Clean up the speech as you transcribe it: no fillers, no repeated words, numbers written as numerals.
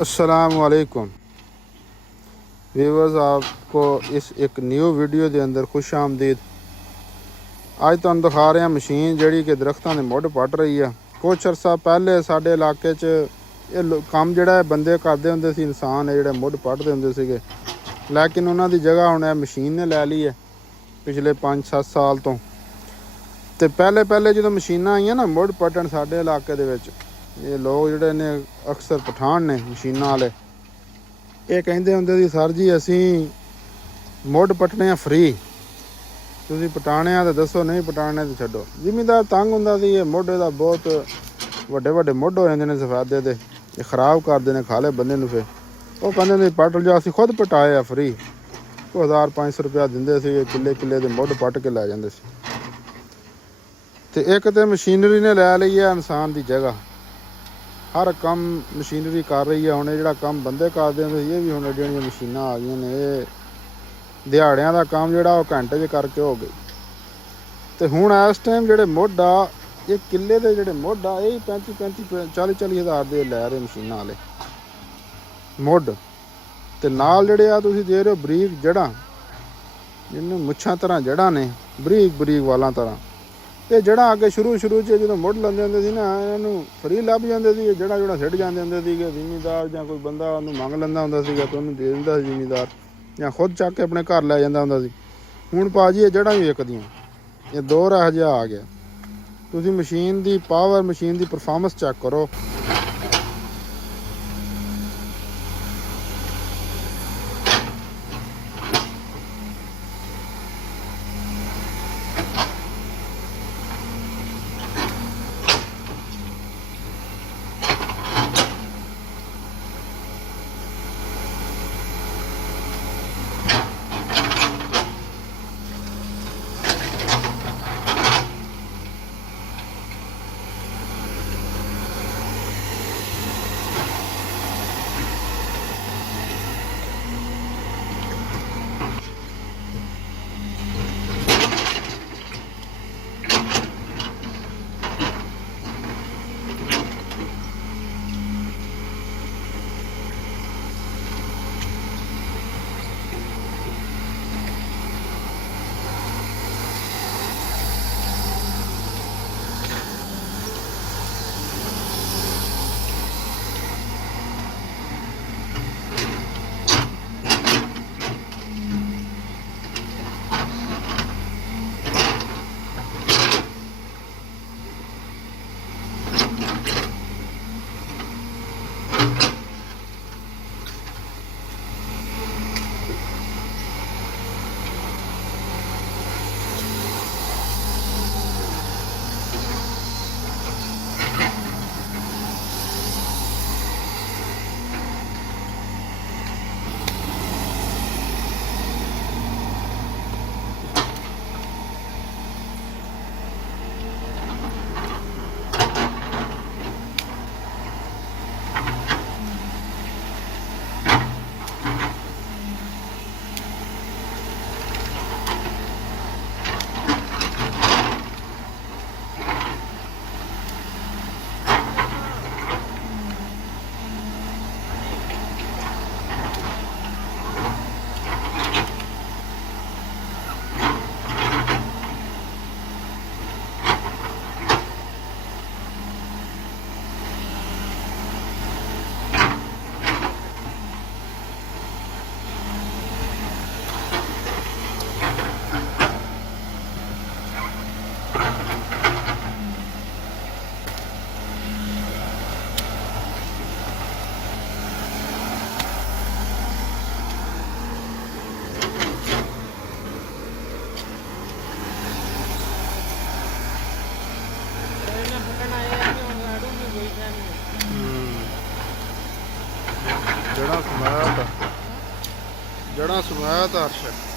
अस्सलामुअलैकुम व्यूअर्स, आपको इस एक न्यू वीडियो के अंदर खुश आमदीद। अज तुहानूं दिखा रहे हैं मशीन जिहड़ी कि दरख्तां दे मुੱਢ पट रही है। कुछ अरसा पहले साडे इलाके च काम जिहड़ा बंदे करदे हुंदे सी, इंसान है जिहड़े मुੱਢ पटदे हुंदे सीगे, लेकिन उन्हां दी जगह हुण मशीन ने लै ली है पिछले 5-7 साल तो। ते पहले जो मशीनां आईयां ना मुੱਢ पटण साडे इलाके दे विच, ये लोग जिहड़े ने अक्सर पठान ने मशीनां वाले, ये कहिंदे हुंदे सी सर जी असीं मुੱਢ पटने आ फ्री, तुसीं पटाने आ तो दसो, नहीं पटाने तो छड्डो। जिमीदार तंग हुंदा सी। ये मुੱਢ दा बहुत वड्डे वड्डे मुੱਢ हो जांदे ने सफेदे दे, ये खराब करदे ने खाले बंदे नूं। फिर वो कहंदे ने पट जा, असीं खुद पटाए आ फ्री। 1000-500 रुपया दिंदे सी, किले दे मुੱਢ पट के लै जांदे सी। ते एक तो मशीनरी ने लै लई है इंसान की जगह, हर काम मशीनरी कर रही है। हुण जिहड़ा काम बंदे करदे हुंदे सी, ये भी हुण जिहड़ियां मशीनां आ गईयां ने, ये दिहाड़ियां दा काम जिहड़ा वो घंटे च करके हो गई। ते हुण इस टाइम जिहड़े मुੱਢ आ, ये किले दे जिहड़े मुੱਢ आ, ये 35-40 हज़ार दे लै रहे मशीनां वाले मुੱਢ। ते नाल जिहड़े आ तुसीं दे रहे हो बरीक जड़ां, जिन्नूं मुच्छां तरह जड़ां ने, बरीक वालां तरह। ये जड़ां अगे शुरू च जो मुੱਢ लंदे हुंदे सी ना, इन्हूं फ्री लभ जांदे सी। जड़ां सिੱਟ ਜਾਂਦੇ ਹੁੰਦੇ ਸੀਗੇ, ਜ਼ਿਮੀਂਦਾਰ ਜਾਂ ਕੋਈ ਬੰਦਾ ਉਹਨੂੰ ਮੰਗ ਲੈਂਦਾ ਹੁੰਦਾ ਸੀਗਾ ਤੇ ਉਹਨੂੰ ਦੇ ਦਿੰਦਾ ਸੀ ਜ਼ਿਮੀਂਦਾਰ, ਜਾਂ ਖੁਦ ਚੱਕ ਕੇ ਆਪਣੇ ਘਰ ਲੈ ਜਾਂਦਾ ਹੁੰਦਾ ਸੀ। ਹੁਣ ਭਾਜੀ ਇਹ ਜੜਾਂ ਵੀ ਵਿਕਦੀਆਂ, ਇਹ ਦੌਰ ਇਹੋ ਜਿਹਾ ਆ ਗਿਆ। ਤੁਸੀਂ ਮਸ਼ੀਨ ਦੀ ਪਾਵਰ, ਮਸ਼ੀਨ ਦੀ ਪਰਫਾਰਮੈਂਸ ਚੈੱਕ ਕਰੋ। जड़ा सुनाया था अर्श।